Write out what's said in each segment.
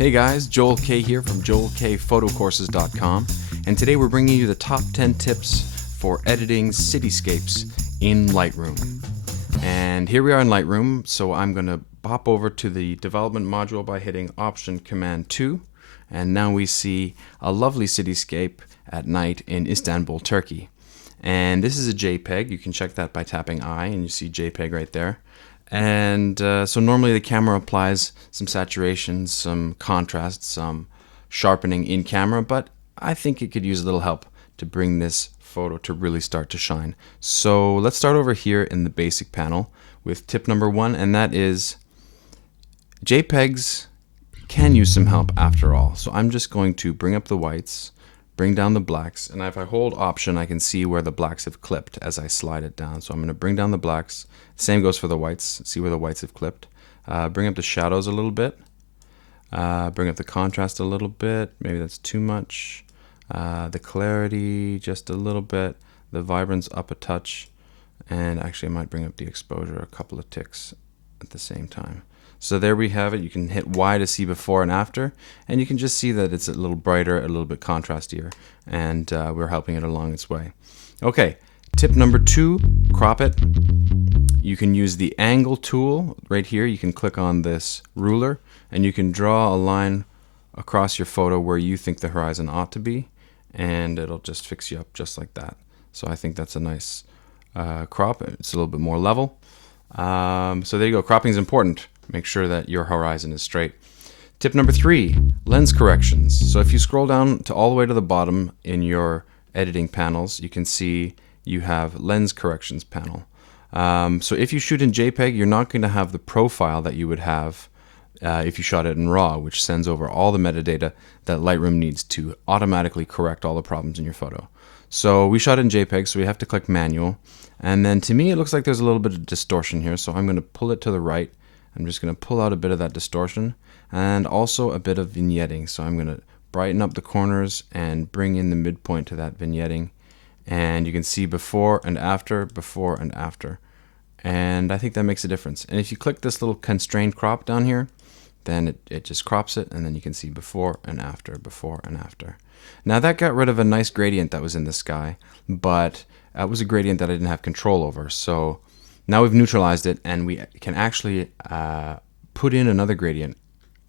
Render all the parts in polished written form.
Hey guys, Joel K here from joelkphotocourses.com, and today we're bringing you the top 10 tips for editing cityscapes in Lightroom. And here we are in Lightroom, so I'm going to pop over to the development module by hitting Option Command 2, and now we see a lovely cityscape at night in Istanbul, Turkey. And this is a JPEG. You can check that by tapping I, and you see JPEG right there. And so normally the camera applies some saturation, some contrast, some sharpening in camera, but I think it could use a little help to bring this photo to really start to shine. So let's start over here in the basic panel with tip number 1, and that is JPEGs can use some help after all. So I'm just going to bring up the whites, bring down the blacks, and if I hold Option, I can see where the blacks have clipped as I slide it down. So I'm going to bring down the blacks. Same goes for the whites. See where the whites have clipped. Bring up the shadows a little bit. Bring up the contrast a little bit. Maybe that's too much. The clarity just a little bit. The vibrance up a touch. And actually I might bring up the exposure a couple of ticks at the same time. So there we have it. You can hit Y to see before and after, and you can just see that it's a little brighter, a little bit contrastier, and we're helping it along its way. Okay, tip number 2, crop it. You can use the angle tool right here. You can click on this ruler, and you can draw a line across your photo where you think the horizon ought to be, and it'll just fix you up just like that. So I think that's a nice crop. It's a little bit more level. So there you go. Cropping is important. Make sure that your horizon is straight. Tip number 3, lens corrections. So if you scroll down to all the way to the bottom in your editing panels, you can see you have lens corrections panel. So if you shoot in JPEG, you're not going to have the profile that you would have if you shot it in RAW, which sends over all the metadata that Lightroom needs to automatically correct all the problems in your photo. So we shot in JPEG, so we have to click manual. And then to me, it looks like there's a little bit of distortion here, so I'm going to pull it to the right. I'm just going to pull out a bit of that distortion and also a bit of vignetting. So I'm going to brighten up the corners and bring in the midpoint to that vignetting. And you can see before and after, before and after. And I think that makes a difference. And if you click this little constrained crop down here, then it just crops it, and then you can see before and after, before and after. Now that got rid of a nice gradient that was in the sky, but that was a gradient that I didn't have control over. So now we've neutralized it, and we can actually put in another gradient,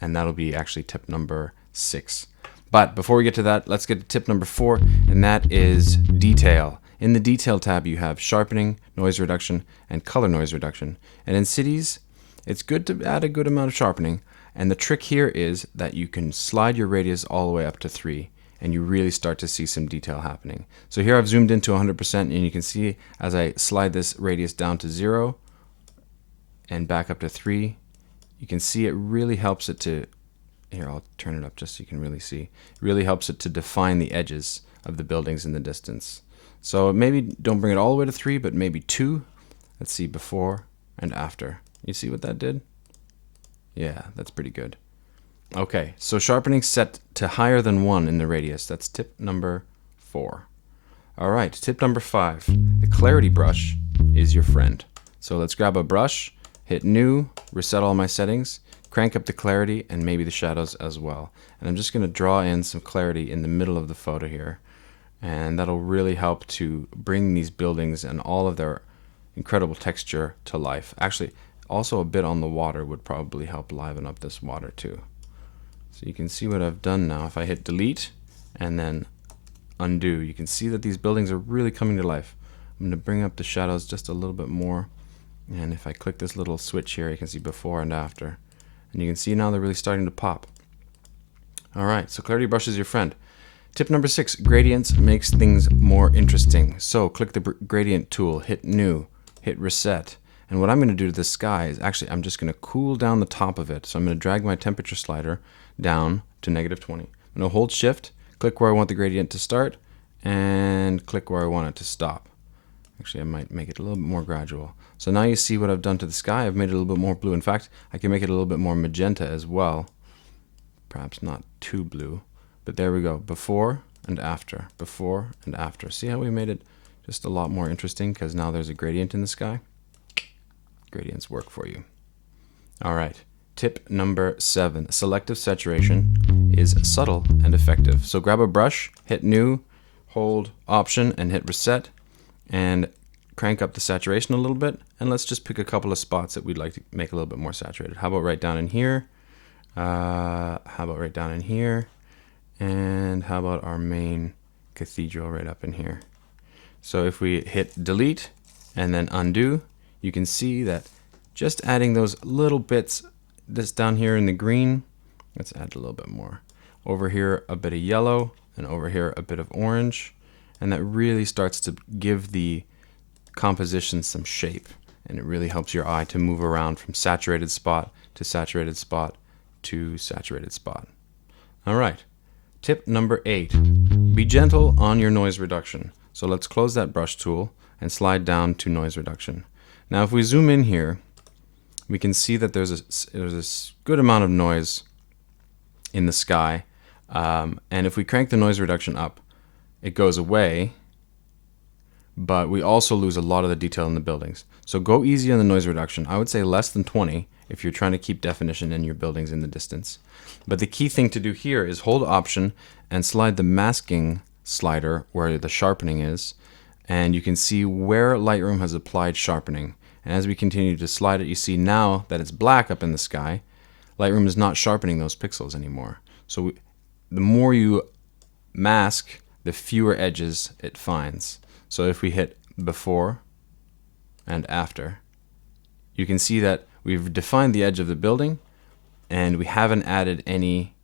and that'll be actually tip number 6. But before we get to that, let's get to tip number 4, and that is detail. In the detail tab, you have sharpening, noise reduction, and color noise reduction. And in cities, it's good to add a good amount of sharpening. And the trick here is that you can slide your radius all the way up to 3, and you really start to see some detail happening. So here I've zoomed into 100%, and you can see as I slide this radius down to 0 and back up to 3, you can see it really helps it to, here I'll turn it up just so you can really see, it really helps it to define the edges of the buildings in the distance. So maybe don't bring it all the way to 3, but maybe 2. Let's see, before and after. You see what that did? Yeah, that's pretty good. Okay, so sharpening set to higher than 1 in the radius. That's tip number 4. All right, tip number 5. The clarity brush is your friend. So let's grab a brush, hit new, reset all my settings, crank up the clarity and maybe the shadows as well. And I'm just going to draw in some clarity in the middle of the photo here. And that'll really help to bring these buildings and all of their incredible texture to life. Actually, also a bit on the water would probably help liven up this water too. So you can see what I've done now. If I hit delete and then undo, you can see that these buildings are really coming to life. I'm going to bring up the shadows just a little bit more. And if I click this little switch here, you can see before and after. And you can see now they're really starting to pop. All right, so clarity brush is your friend. Tip number 6, gradients makes things more interesting. So click the gradient tool, hit new, hit reset. And what I'm going to do to this sky is actually I'm just going to cool down the top of it. So I'm going to drag my temperature slider down to -20. I'm going to hold shift, click where I want the gradient to start, and click where I want it to stop. Actually, I might make it a little bit more gradual. So now you see what I've done to the sky. I've made it a little bit more blue. In fact, I can make it a little bit more magenta as well. Perhaps not too blue, but there we go. Before and after, before and after. See how we made it just a lot more interesting because now there's a gradient in the sky? Gradients work for you. All right. Tip number 7, selective saturation is subtle and effective. So grab a brush, hit new, hold option and hit reset, and crank up the saturation a little bit. And let's just pick a couple of spots that we'd like to make a little bit more saturated. How about right down in here? How about right down in here? And how about our main cathedral right up in here? So if we hit delete and then undo, you can see that just adding those little bits, this down here in the green, let's add a little bit more. Over here, a bit of yellow, and over here, a bit of orange. And that really starts to give the composition some shape. And it really helps your eye to move around from saturated spot to saturated spot to saturated spot. All right. Tip number 8, be gentle on your noise reduction. So let's close that brush tool and slide down to noise reduction. Now, if we zoom in here, we can see that there's a good amount of noise in the sky. And if we crank the noise reduction up, it goes away, but we also lose a lot of the detail in the buildings. So go easy on the noise reduction. I would say less than 20 if you're trying to keep definition in your buildings in the distance. But the key thing to do here is hold option and slide the masking slider where the sharpening is, and you can see where Lightroom has applied sharpening. And as we continue to slide it, you see now that it's black up in the sky, Lightroom is not sharpening those pixels anymore. So the more you mask, the fewer edges it finds. So if we hit before and after, you can see that we've defined the edge of the building and we haven't added any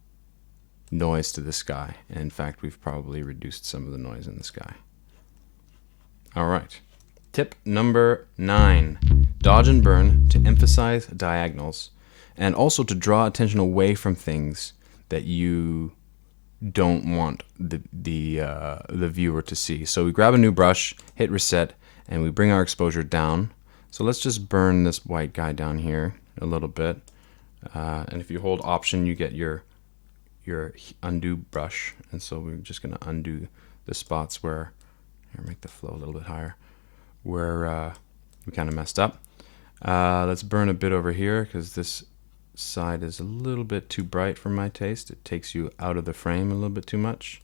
noise to the sky. And in fact, we've probably reduced some of the noise in the sky. All right. Tip number 9, dodge and burn to emphasize diagonals and also to draw attention away from things that you don't want the viewer to see. So we grab a new brush, hit reset, and we bring our exposure down. So let's just burn this white guy down here a little bit. And if you hold option, you get your undo brush. And so we're just going to undo the spots where, here, make the flow a little bit higher, where we kind of messed up. Let's burn a bit over here because this side is a little bit too bright for my taste. It takes you out of the frame a little bit too much.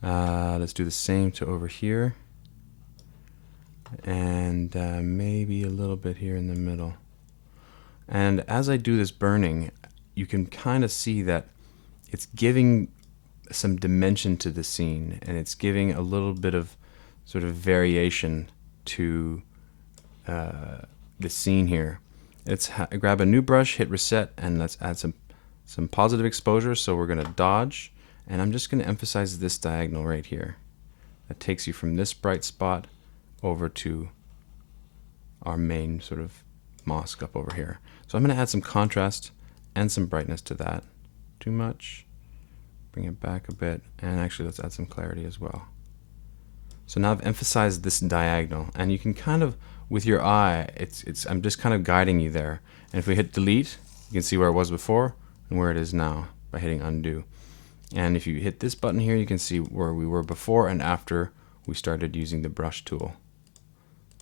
Let's do the same to over here. And maybe a little bit here in the middle. And as I do this burning, you can kind of see that it's giving some dimension to the scene, and it's giving a little bit of sort of variation to the scene here. Let's grab a new brush, hit reset, and let's add some positive exposure. So we're going to dodge, and I'm just going to emphasize this diagonal right here. That takes you from this bright spot over to our main sort of mosque up over here. So I'm going to add some contrast and some brightness to that. Too much. Bring it back a bit, and actually let's add some clarity as well. So now I've emphasized this diagonal, and you can kind of, with your eye, I'm just kind of guiding you there. And if we hit delete, you can see where it was before and where it is now by hitting undo. And if you hit this button here, you can see where we were before and after we started using the brush tool.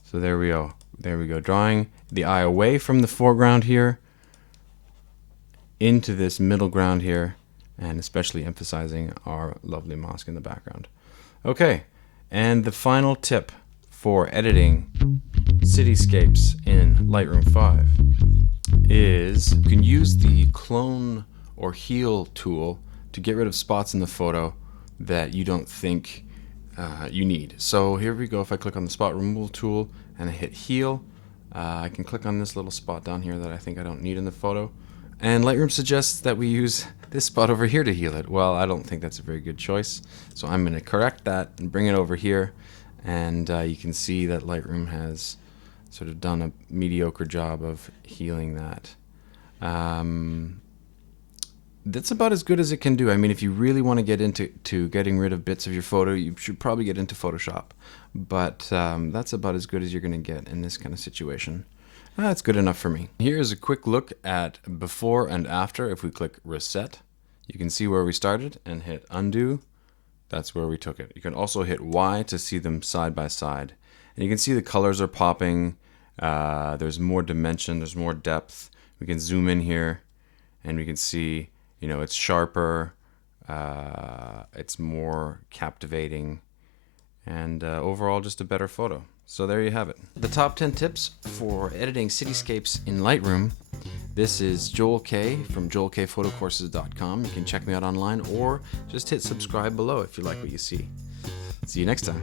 So there we go. There we go. Drawing the eye away from the foreground here into this middle ground here, and especially emphasizing our lovely mosque in the background. Okay, and the final tip for editing cityscapes in Lightroom 5 is you can use the clone or heal tool to get rid of spots in the photo that you don't think you need. So here we go. If I click on the spot removal tool and I hit heal, I can click on this little spot down here that I think I don't need in the photo. And Lightroom suggests that we use this spot over here to heal it. Well, I don't think that's a very good choice. So I'm going to correct that and bring it over here. And you can see that Lightroom has sort of done a mediocre job of healing that. That's about as good as it can do. I mean, if you really want to get into getting rid of bits of your photo, you should probably get into Photoshop. But that's about as good as you're going to get in this kind of situation. That's good enough for me. Here's a quick look at before and after. If we click reset, you can see where we started and hit undo. That's where we took it. You can also hit Y to see them side by side. And you can see the colors are popping. There's more dimension, there's more depth. We can zoom in here and we can see, you know, it's sharper, it's more captivating, and overall just a better photo. So there you have it. The top 10 tips for editing cityscapes in Lightroom. This is Joel K from joelkphotocourses.com. You can check me out online or just hit subscribe below if you like what you see. See you next time.